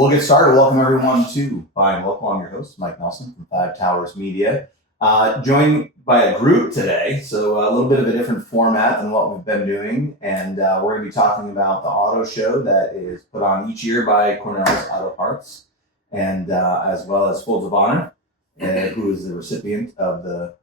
We'll get started. Welcome everyone to Buy and Local. I'm your host, Mike Nelson from Five Towers Media. Joined by a group today, so a little bit of a different format than what we've been doing. And we're going to be talking about the auto show that is put on each year by Cornell's Auto Parts, and as well as Folds of Honor, who is the recipient of the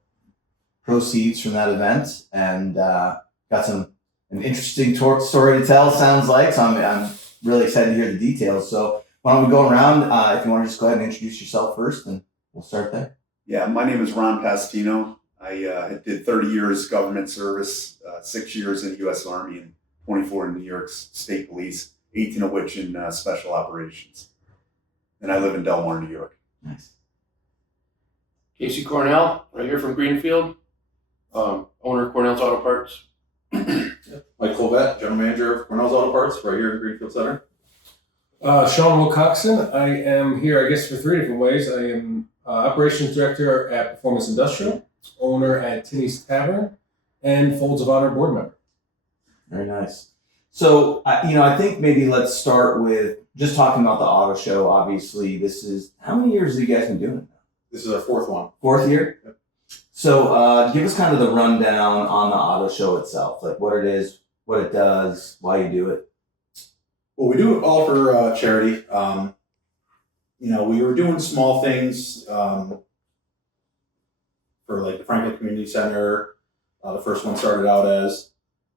proceeds from that event. And got an interesting story to tell, sounds like. So I'm really excited to hear the details. So why don't we go around, if you want to just go ahead and introduce yourself first, and we'll start there. Yeah, my name is Ron Pastino. I did 30 years government service, 6 years in the U.S. Army and 24 in New York State Police, 18 of which in special operations. And I live in Delmar, New York. Nice. Casey Cornell, right here from Greenfield, owner of Cornell's Auto Parts. Mike Colvett, general manager of Cornell's Auto Parts, right here in Greenfield Center. Sean Wilcoxon. I am here, I guess, for three different ways. I am operations director at Performance Industrial, owner at Tinny's Tavern, and Folds of Honor board member. Very nice. So, I think maybe let's start with just talking about the auto show. Obviously, this is, how many years have you guys been doing it now? This is our fourth one. Fourth year? Yep. So, give us kind of the rundown on the auto show itself, like what it is, what it does, why you do it. Well, we do it all for charity. We were doing small things for like the Franklin Community Center. The first one started out as,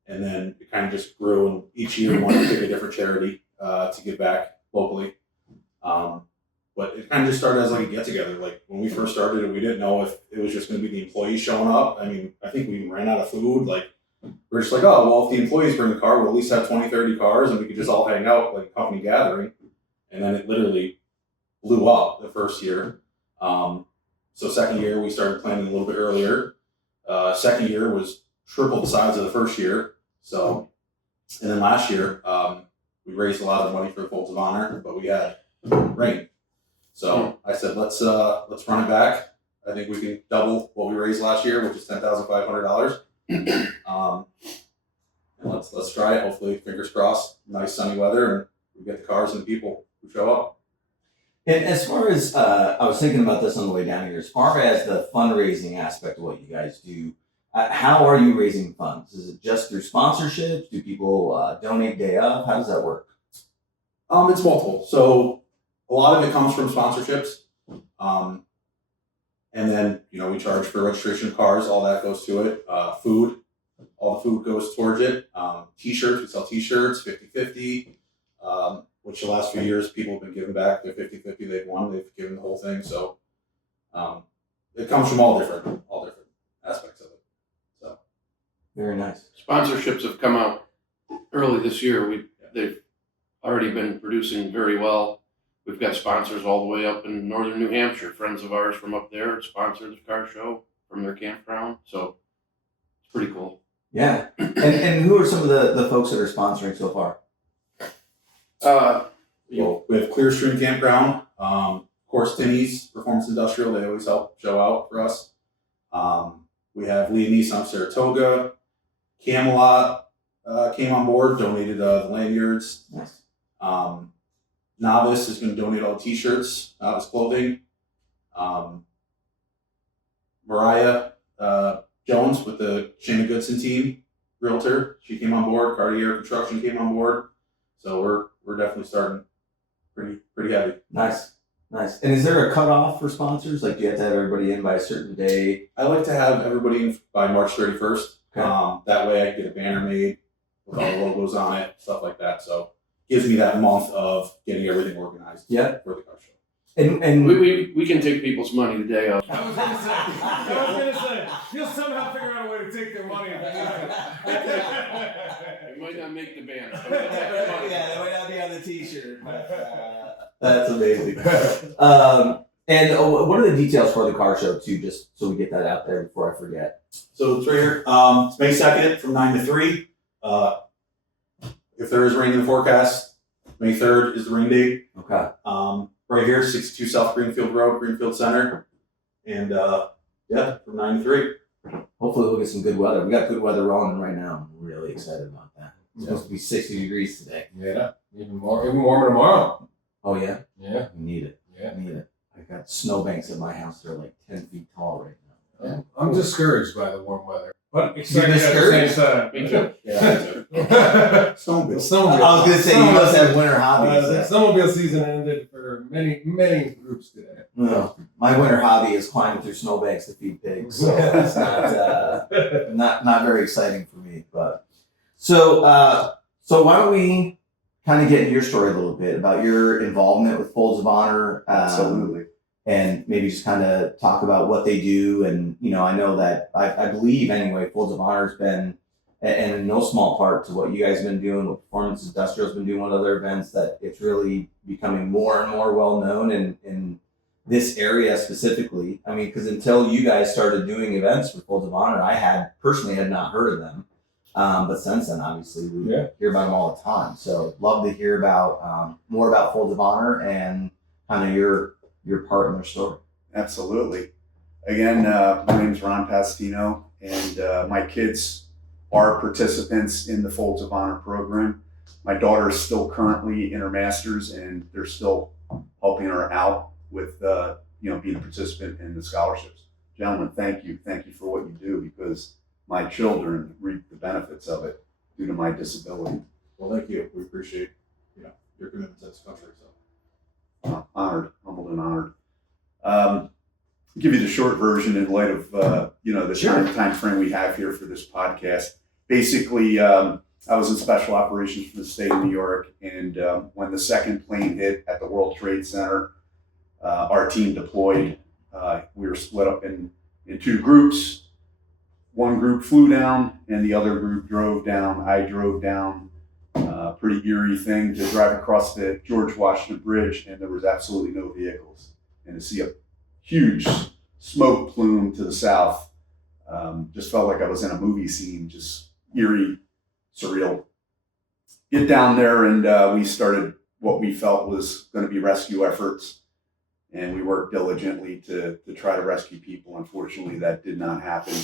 and then it kind of just grew. And each year we wanted to pick a different charity to give back locally. But it kind of just started as like a get together. Like when we first started it, we didn't know if it was just going to be the employees showing up. I mean, I think we ran out of food. Like we're just like, oh, well, if the employees bring the car, we'll at least have 20, 30 cars and we could just all hang out like a company gathering. And then it literally blew up the first year. So second year, we started planning a little bit earlier. Second year was triple the size of the first year. So, and then last year, we raised a lot of money for the Folds of Honor, but we had rain. So I said, let's run it back. I think we can double what we raised last year, which is $10,500. And let's try it. Hopefully, fingers crossed, nice sunny weather, and we get the cars and the people who show up. And as far as, I was thinking about this on the way down here, as far as the fundraising aspect of what you guys do, how are you raising funds? Is it just through sponsorships? Do people donate day of? How does that work? It's multiple. So a lot of it comes from sponsorships. And then, we charge for registration of cars, all that goes to it. Food, all the food goes towards it. T-shirts, we sell T-shirts, 50-50, which the last few years people have been giving back their 50-50 they've won. They've given the whole thing. So it comes from all different aspects of it. So Very nice. Sponsorships have come out early this year. They've already been producing very well. We've got sponsors all the way up in northern New Hampshire. Friends of ours from up there sponsor the car show from their campground. So it's pretty cool. Yeah. And who are some of the folks that are sponsoring so far? we have Clearstream Campground, of course, Tinny's, Performance Industrial. They always help show out for us. We have Lee and Nissan Saratoga. Camelot came on board, donated the lanyards. Nice. Novice is going to donate all the T-shirts, Novice clothing. Mariah Jones with the Shana Goodson team, realtor, she came on board. Cartier Construction came on board. So we're definitely starting pretty heavy. Nice. And is there a cutoff for sponsors? Like, do you have to have everybody in by a certain day? I like to have everybody in by March 31st. Okay. That way I can get a banner made with all the logos on it, stuff like that. So gives me that month of getting everything organized. Yeah. For the car show. And We can take people's money the day of. I was gonna say, you'll somehow figure out a way to take their money. We might not make the banner. yeah, that might not be on the T-shirt. But, that's amazing. And what are the details for the car show too? Just so we get that out there before I forget. So it's right here. It's May 2nd from 9 to 3. If there is rain in the forecast, May 3rd is the rain date. Okay. Right here, 62 South Greenfield Road, Greenfield Center. And from 9 to 3. Hopefully we'll get some good weather. We got good weather rolling right now. I'm really excited about that. It's supposed to be 60 degrees today. Yeah, even warmer tomorrow. Oh yeah, Yeah, we need it. yeah. I need it. I got snowbanks at my house. They're like 10 feet tall right now. Yeah. I'm discouraged by the warm weather, but excited You're at the discouraged? same time. Me too. Yeah. Snowmobile. I was gonna say you must have winter hobbies. The snowmobile season ended for many groups today. No, my winter hobby is climbing through snowbanks to feed pigs, so it's not very exciting for me. But so why don't we kind of get into your story a little bit about your involvement with Folds of Honor, Absolutely. and maybe just kind of talk about what they do. And I know that I believe anyway, Folds of Honor has been, and in no small part to what you guys have been doing, what Performance Industrial's been doing with other events, that it's really becoming more and more well known in this area specifically. I mean, because until you guys started doing events for Folds of Honor, I personally had not heard of them. But since then, obviously, we hear about them all the time. So love to hear about more about Folds of Honor and kind of your part in their story. Absolutely. Again, my name's Ron Pastino, and my kids are participants in the Folds of Honor program. My daughter is still currently in her master's, and they're still helping her out with being a participant in the scholarships. Gentlemen, thank you for what you do, because my children reap the benefits of it due to my disability. Well, thank you. We appreciate your commitment to this country. So Honored, humbled, and honored. Give you the short version in light of the time frame we have here for this podcast. Basically, I was in special operations for the state of New York, and when the second plane hit at the World Trade Center, our team deployed. We were split up in two groups. One group flew down, and the other group drove down. I drove down. Pretty eerie thing to drive across the George Washington Bridge, and there was absolutely no vehicles. And to see a huge smoke plume to the south, just felt like I was in a movie scene, just eerie, surreal. Get down there, and we started what we felt was going to be rescue efforts, and we worked diligently to try to rescue people. Unfortunately, that did not happen.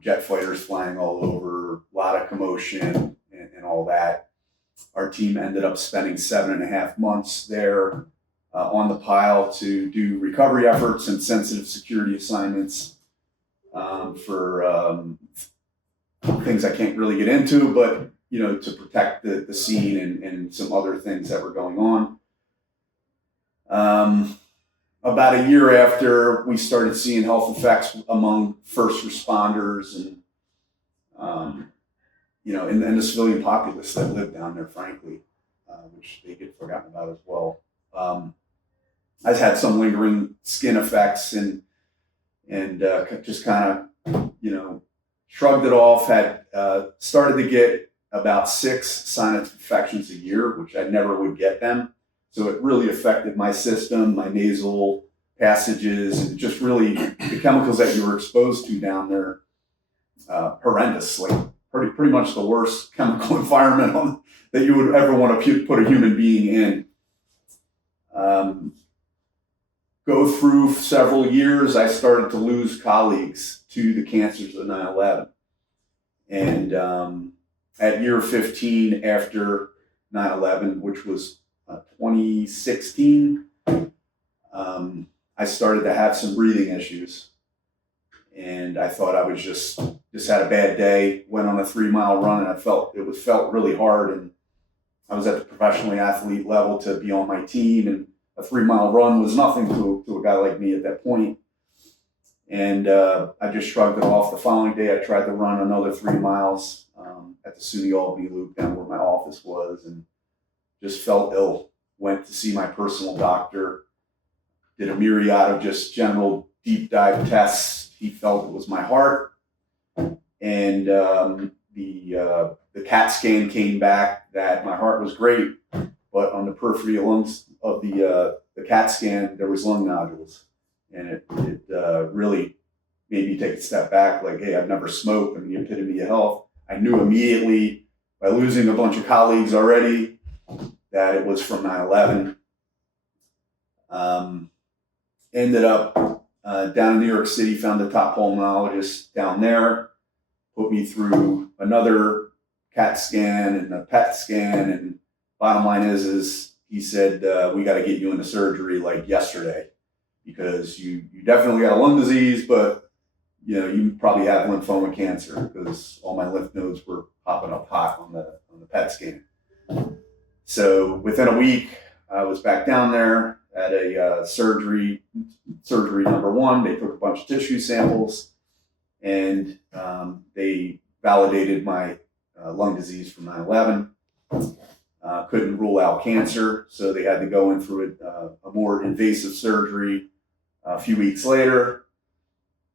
Jet fighters flying all over, a lot of commotion and all that. Our team ended up spending 7.5 months there on the pile to do recovery efforts and sensitive security assignments for things I can't really get into, but to protect the scene and some other things that were going on. About a year after, we started seeing health effects among first responders and and the civilian populace that lived down there, frankly, which they get forgotten about as well. I've had some lingering skin effects and just kind of shrugged it off. Had started to get about 6 sinus infections a year, which I never would get them. So it really affected my system, my nasal passages, and just really the chemicals that you were exposed to down there, horrendous, like pretty much the worst chemical environment that you would ever want to put a human being in. Go through several years, I started to lose colleagues to the cancers of 9/11. And at year 15 after 9/11, which was 2016, I started to have some breathing issues, and I thought I was just had a bad day. Went on a 3-mile run, and it felt really hard. And I was at the professional athlete level to be on my team, and a 3-mile run was nothing to a guy like me at that point. And I just shrugged it off. The following day, I tried to run another 3 miles at the SUNY Albany Loop down where my office was, and just felt ill. Went to see my personal doctor, did a myriad of just general deep dive tests. He felt it was my heart. And the CAT scan came back that my heart was great, but on the periphery lungs of the CAT scan, there was lung nodules. And it really made me take a step back, like, hey, I've never smoked. I'm the epitome of health. I knew immediately, by losing a bunch of colleagues already, that it was from 9/11. Ended up down in New York City, found a top pulmonologist down there, put me through another CAT scan and a PET scan. And bottom line is he said, we got to get you into surgery like yesterday because you definitely got a lung disease, but you probably have lymphoma cancer because all my lymph nodes were popping up hot on the PET scan. So within a week, I was back down there at a surgery number 1. They took a bunch of tissue samples, and they validated my lung disease from 9/11. Couldn't rule out cancer, so they had to go in through a more invasive surgery a few weeks later,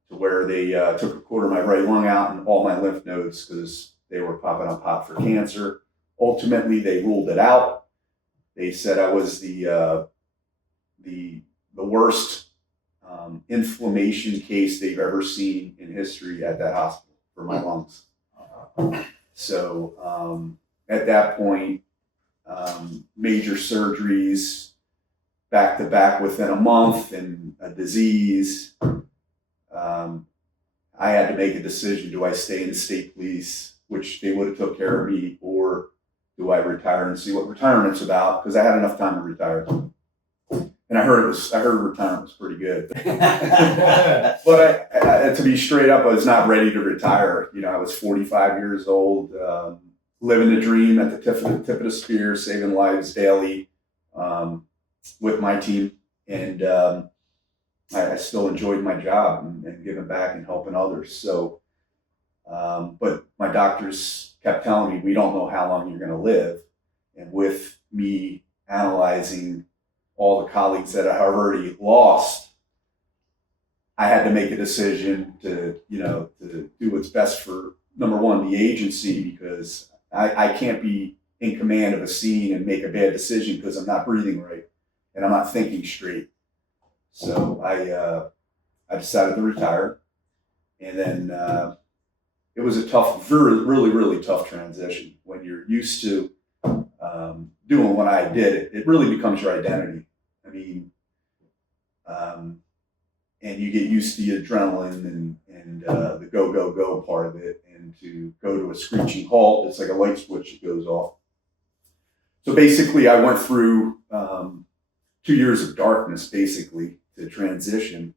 to where they took a quarter of my right lung out and all my lymph nodes because they were popping up hot for cancer. Ultimately, they ruled it out. They said I was the worst inflammation case they've ever seen in history at that hospital for my lungs. So at that point, major surgeries back to back within a month and a disease. I had to make a decision. Do I stay in the state police, which they would have took care of me, or do I retire and see what retirement's about? Because I had enough time to retire. And I heard retirement was pretty good. But I, to be straight up, I was not ready to retire. I was 45 years old, living the dream at the tip of the spear, saving lives daily with my team. And I still enjoyed my job and giving back and helping others. So, but my doctors kept telling me, we don't know how long you're going to live. And with me analyzing all the colleagues that I have already lost, I had to make a decision to do what's best for, number one, the agency, because I can't be in command of a scene and make a bad decision because I'm not breathing right and I'm not thinking straight. So I decided to retire, and then it was a tough, really, really tough transition. When you're used to doing what I did, it really becomes your identity. I mean, and you get used to the adrenaline and the go part of it, and to go to a screeching halt, it's like a light switch that goes off. So basically, I went through 2 years of darkness, basically, to transition.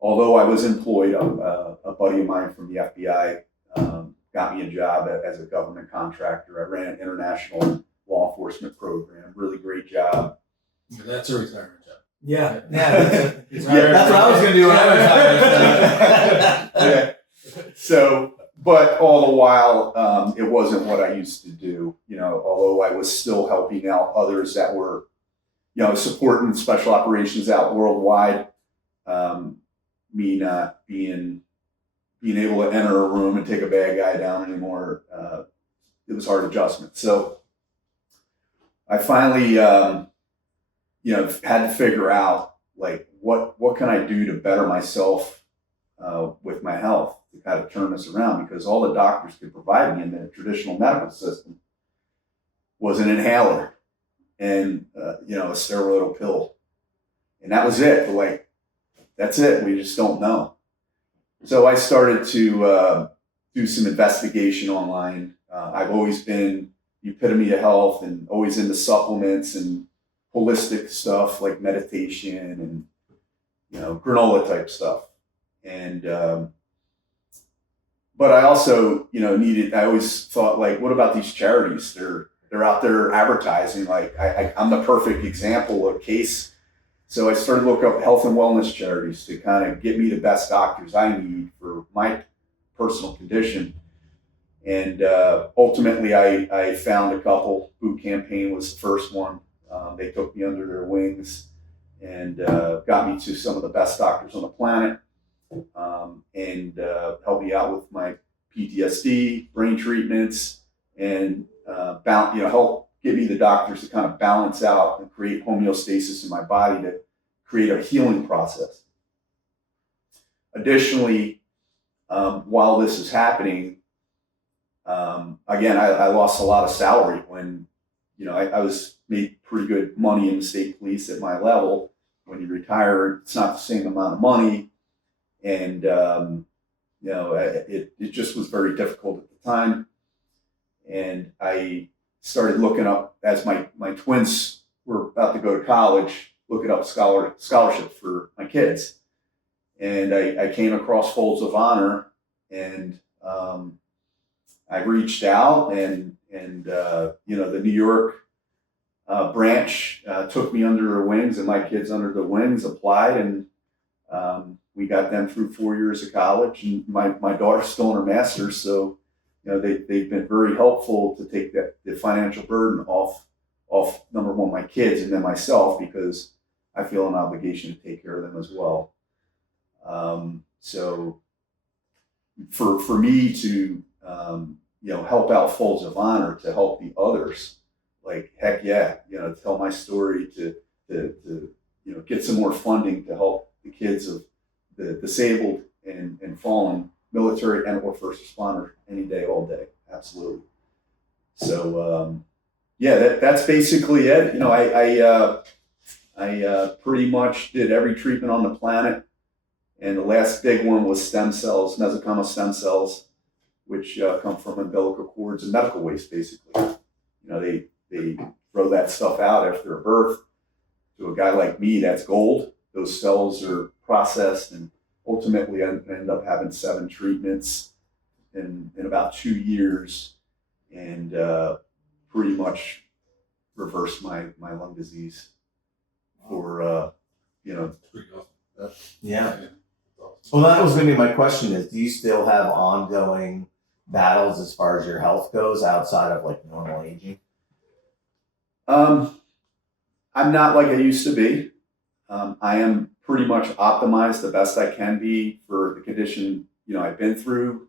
Although I was employed, a buddy of mine from the FBI got me a job as a government contractor. I ran an international law enforcement program, really great job. That's a retirement job. Yeah. That's That's what I was going to do when I retired. So, but all the while, it wasn't what I used to do. Although I was still helping out others that were, supporting special operations out worldwide. Me not being able to enter a room and take a bad guy down anymore, it was hard adjustment. So I finally, had to figure out, like, what can I do to better myself with my health to kind of turn this around, because all the doctors could provide me in the traditional medical system was an inhaler and a steroidal pill, and that was it. But that's it. We just don't know. So I started to do some investigation online. I've always been the epitome of health and always into supplements and holistic stuff like meditation and granola type stuff. And but I also I always thought, like, what about these charities? They're out there advertising. Like I'm the perfect example of case. So I started looking up health and wellness charities to kind of get me the best doctors I need for my personal condition. And ultimately, I found a couple. Boot Campaign was the first one. They took me under their wings and got me to some of the best doctors on the planet, and helped me out with my PTSD, brain treatments, and help give me the doctors to kind of balance out and create homeostasis in my body to create a healing process. Additionally, while this is happening, again, I lost a lot of salary when, I was made pretty good money in the state police at my level. When you retire, it's not the same amount of money. And, it just was very difficult at the time. And I started looking up, as my twins were about to go to college, looking up scholarships for my kids. And I came across Folds of Honor, and I reached out, and the New York branch took me under their wings, and my kids under the wings, applied, and we got them through 4 years of college. And my daughter's still in her master's, so they've been very helpful to take the financial burden off number one, my kids, and then myself, because I feel an obligation to take care of them as well. So for me to help out Folds of Honor, to help the others, like, heck yeah, tell my story, to get some more funding to help the kids of the disabled and fallen military and or first responders any day, all day. Absolutely. So that's basically it. I pretty much did every treatment on the planet, and the last big one was stem cells, mesenchymal stem cells, which come from umbilical cords and medical waste. Basically, they throw that stuff out after a birth. To a guy like me, that's gold. Those cells are processed, and ultimately I end up having 7 treatments in about 2 years, and pretty much reversed my lung disease for Yeah. Well, that was going to be my question: is do you still have ongoing battles as far as your health goes outside of like normal aging? I'm not like I used to be. I am pretty much optimized the best I can be for the condition I've been through.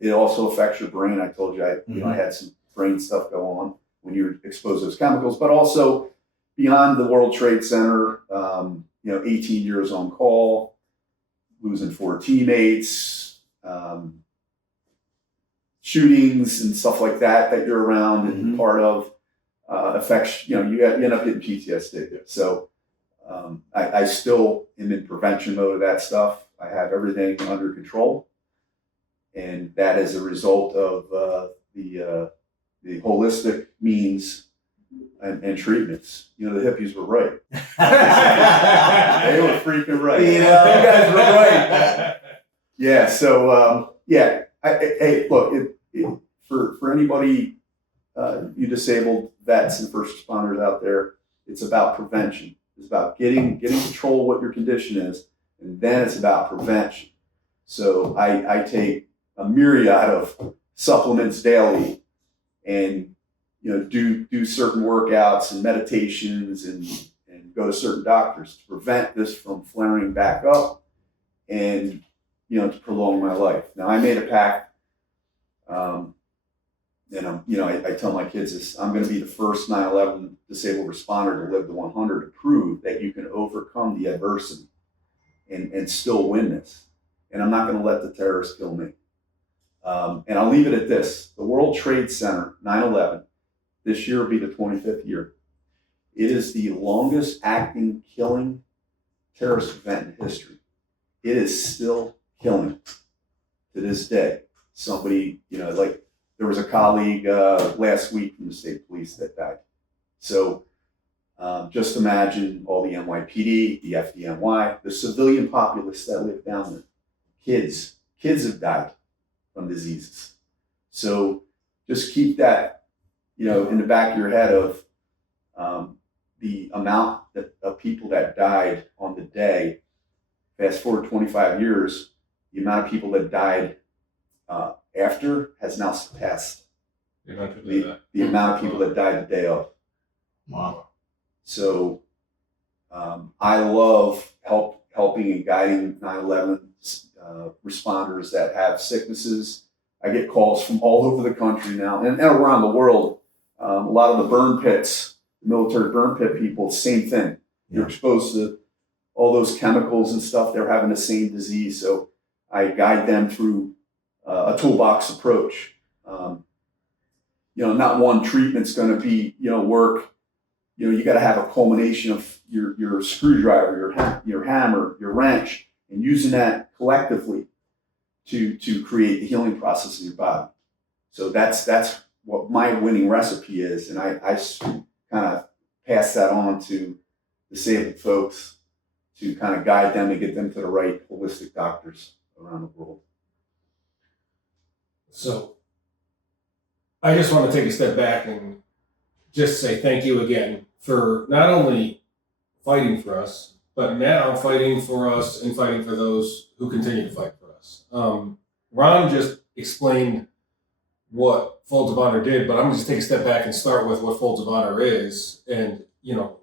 It also affects your brain. I told you I had some brain stuff go on when you're exposed to those chemicals, but also beyond the World Trade Center. 18 years on call, losing 4 teammates, shootings and stuff like that you're around and part of affects. You end up getting PTSD. So I still am in prevention mode of that stuff. I have everything under control, and that is a result of the holistic means and treatments. The hippies were right. They were freaking right. You guys were right. Yeah. So Hey, look, for anybody, you disabled vets and first responders out there, it's about prevention. It's about getting control of what your condition is, and then it's about prevention. So I take a myriad of supplements daily, and do certain workouts and meditations and go to certain doctors to prevent this from flaring back up, and to prolong my life. Now, I made a pact, I tell my kids this: I'm going to be the first 9/11 disabled responder to live to 100 to prove that you can overcome the adversity and still win this. And I'm not going to let the terrorists kill me. And I'll leave it at this: the World Trade Center, 9/11, this year will be the 25th year. It is the longest acting killing terrorist event in history. It is still killing to this day. Somebody, there was a colleague last week from the state police that died. So just imagine all the NYPD, the FDNY, the civilian populace that live down there. Kids have died from diseases. So just keep that, in the back of your head of the amount of people that died on the day. Fast forward 25 years, the amount of people that died after has now surpassed the amount of people that died the day of. Wow. So I love helping and guiding 9/11 responders that have sicknesses. I get calls from all over the country now and around the world. A lot of the burn pits, the military burn pit people, same thing. You're exposed to all those chemicals and stuff. They're having the same disease. So I guide them through a toolbox approach. Not one treatment's going to be, work. You got to have a culmination of your screwdriver, your hammer, your wrench, and using that collectively to create the healing process in your body. So that's what my winning recipe is, and I kind of pass that on to disabled folks to kind of guide them to get them to the right holistic doctors around the world. So I just want to take a step back and just say thank you again for not only fighting for us, but now fighting for us and fighting for those who continue to fight for us. Ron just explained what Folds of Honor did, but I'm going to just take a step back and start with what Folds of Honor is, and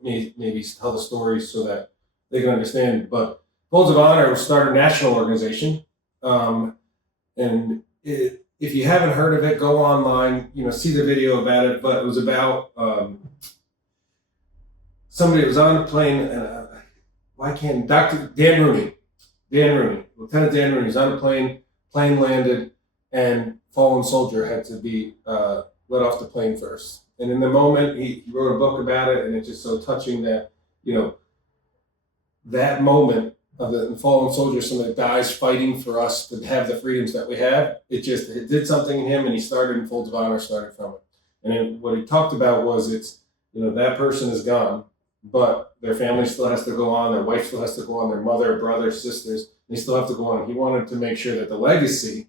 maybe tell the story so that they can understand. But Folds of Honor started a national organization, and if you haven't heard of it, go online, see the video about it. But it was about somebody that was on a plane. Dr. Dan Rooney, Lieutenant Dan Rooney was on a plane landed, and fallen soldier had to be let off the plane first. And in the moment, he wrote a book about it, and it's just so touching that, that moment of the fallen soldier, someone that dies fighting for us to have the freedoms that we have, it did something in him, and he started in Folds of Honor, started from it. And then what he talked about was that person is gone, but their family still has to go on, their wife still has to go on, their mother, brother, sisters, they still have to go on. He wanted to make sure that the legacy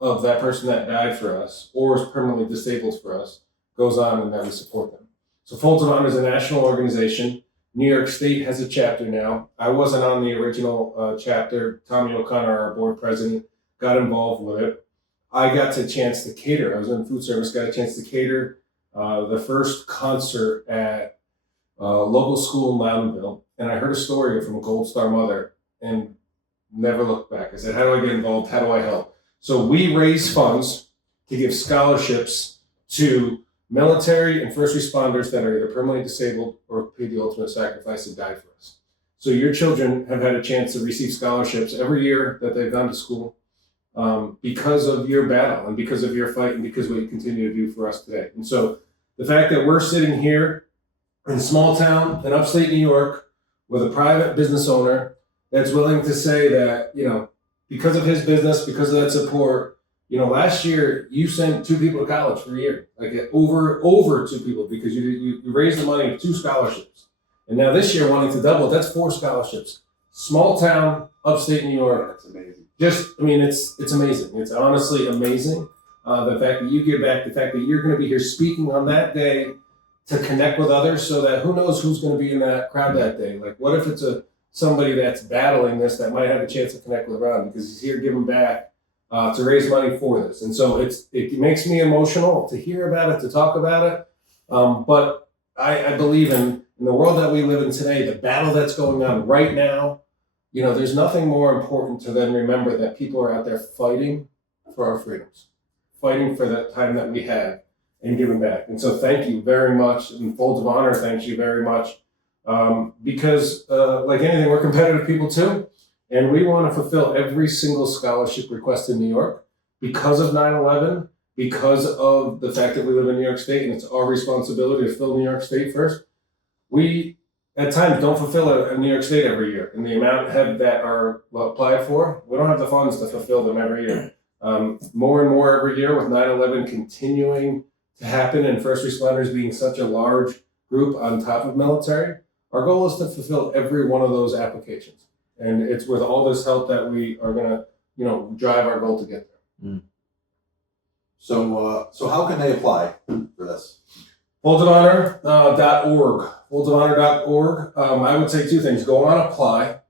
of that person that died for us or is permanently disabled for us goes on, and that we support them. So Folds of Honor is a national organization. New York State has a chapter now. I wasn't on the original chapter. Tommy O'Connor, our board president, got involved with it. I got a chance to cater. I was in food service, got a chance to cater the first concert at a local school in Loudonville. And I heard a story from a Gold Star mother and never looked back. I said, how do I get involved? How do I help? So we raise funds to give scholarships to military and first responders that are either permanently disabled or paid the ultimate sacrifice and died for us. So your children have had a chance to receive scholarships every year that they've gone to school because of your battle and because of your fight and because of what you continue to do for us today. And so the fact that we're sitting here in a small town in upstate New York with a private business owner that's willing to say that, because of his business, because of that support, last year you sent 2 people to college for a year, like over 2 people, because you raised the money of 2 scholarships. And now this year wanting to double, that's 4 scholarships. Small town, upstate New York. That's amazing. It's amazing. It's honestly amazing. The fact that you give back, the fact that you're going to be here speaking on that day to connect with others so that who knows who's going to be in that crowd that day. Like, what if it's somebody that's battling this that might have a chance to connect with Ron because he's here giving back to raise money for this. And so it makes me emotional to hear about it, to talk about it. But I believe in the world that we live in today, the battle that's going on right now, there's nothing more important to then remember that people are out there fighting for our freedoms, fighting for that time that we have and giving back. And so thank you very much. And Folds of Honor, thank you very much. Because like anything, we're competitive people too. And we want to fulfill every single scholarship request in New York because of 9/11, because of the fact that we live in New York State and it's our responsibility to fill New York State first. We, at times, don't fulfill a New York State every year. And the amount that are applied for, we don't have the funds to fulfill them every year. More and more every year with 9/11 continuing to happen and first responders being such a large group on top of military, our goal is to fulfill every one of those applications. And it's with all this help that we are going to, drive our goal to get there. Mm. So how can they apply for this? Foldsofhonor.org. Foldsofhonor.org. I would say 2 things. Go on, apply.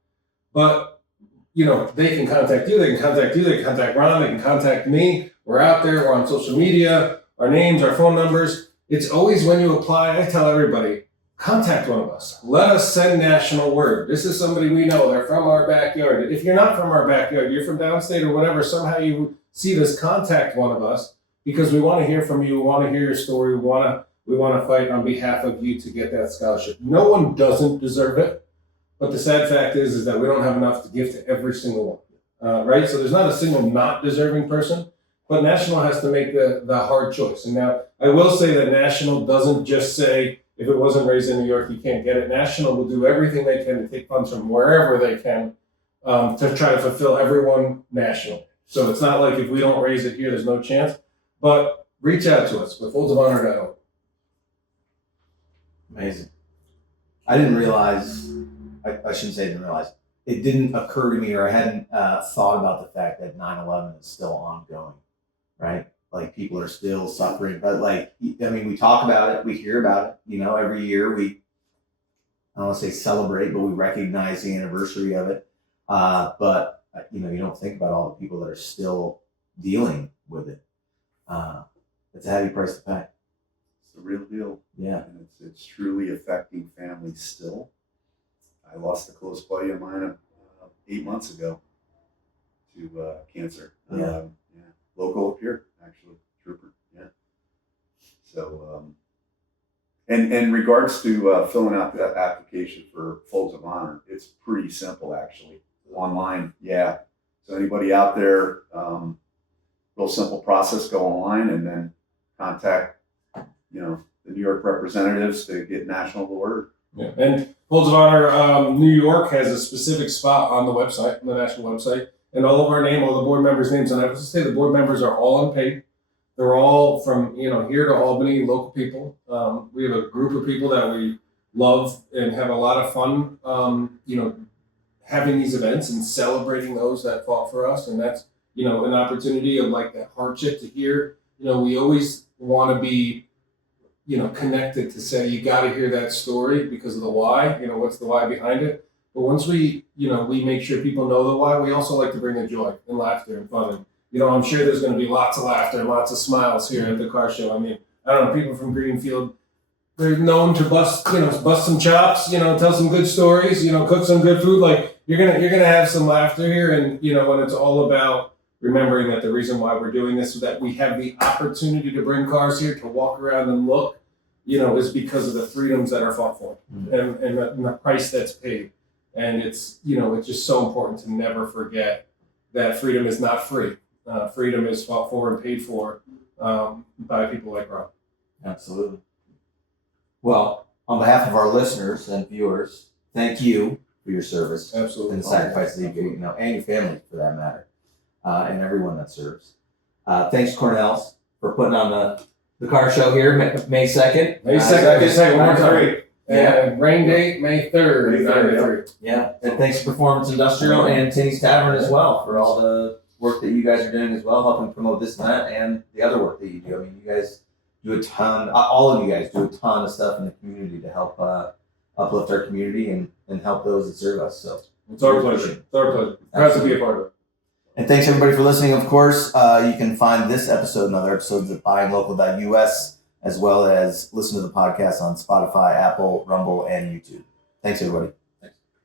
But, they can contact you. They can contact you. They can contact Ron. They can contact me. We're out there. We're on social media. Our names, our phone numbers. It's always when you apply, I tell everybody, contact one of us. Let us send national word. This is somebody we know. They're from our backyard. If you're not from our backyard, you're from downstate or whatever, somehow you see this, contact one of us because we want to hear from you. We want to hear your story. We want to fight on behalf of you to get that scholarship. No one doesn't deserve it, but the sad fact is that we don't have enough to give to every single one, right? So there's not a single not deserving person, but National has to make the hard choice. And now I will say that National doesn't just say, if it wasn't raised in New York, you can't get it. National will do everything they can to take funds from wherever they can to try to fulfill everyone national. So it's not like if we don't raise it here, there's no chance. But reach out to us with foldsofhonor.org. Amazing. I didn't realize, I shouldn't say didn't realize, it didn't occur to me, or I hadn't thought about the fact that 9/11 is still ongoing, right? Like people are still suffering, but like, I mean, we talk about it, we hear about it, you know, every year I don't want to say celebrate, but we recognize the anniversary of it. But you know, you don't think about all the people that are still dealing with it. It's a heavy price to pay. It's the real deal. Yeah. And it's truly affecting families still. I lost a close buddy of mine 8 months ago to cancer. Yeah. Local up here, actually, trooper. Yeah. So, and in regards to filling out that application for Folds of Honor, it's pretty simple actually. Online, yeah. So anybody out there, real simple process. Go online and then contact, you know, the New York representatives to get national award. Yeah. And Folds of Honor New York has a specific spot on the website, on the national website, and all of our all the board members' names. And I would just say the board members are all unpaid. They're all from, you know, here to Albany, local people. We have a group of people that we love and have a lot of fun, you know, having these events and celebrating those that fought for us. And that's, you know, an opportunity of like that hardship to hear. You know, we always want to be, you know, connected to say, you got to hear that story because of the why, you know, what's the why behind it. But once we, you know, we make sure people know the why, we also like to bring the joy and laughter and fun. And, you know, I'm sure there's going to be lots of laughter and lots of smiles here at the car show. I mean, I don't know, people from Greenfield, they're known to bust some chops, you know, tell some good stories, you know, cook some good food. Like you're gonna have some laughter here, and you know, and it's all about remembering that the reason why we're doing this is that we have the opportunity to bring cars here to walk around and look, you know, is because of the freedoms that are fought for and the price that's paid. And it's, you know, it's just so important to never forget that freedom is not free. Freedom is fought for and paid for by people like Ron. Absolutely. Well, on behalf of our listeners and viewers, thank you for your service. Absolutely. And the sacrifice that you do, you know, and your family for that matter, and everyone that serves. Thanks, Cornell's, for putting on the car show here, May 2nd. May 2nd, one more time. Yeah. Rain date, May 3rd. May 3rd, Yeah, and thanks to Performance Industrial and Tinny's Tavern as well for all the work that you guys are doing as well, helping promote this event and the other work that you do. I mean, you guys do a ton, all of you guys do a ton of stuff in the community to help uplift our community and help those that serve us. So It's our pleasure. It's our pleasure. Proud to be a part of it. And thanks everybody for listening. Of course, you can find this episode and other episodes at buyinglocal.us, as well as listen to the podcast on Spotify, Apple, Rumble, and YouTube. Thanks everybody.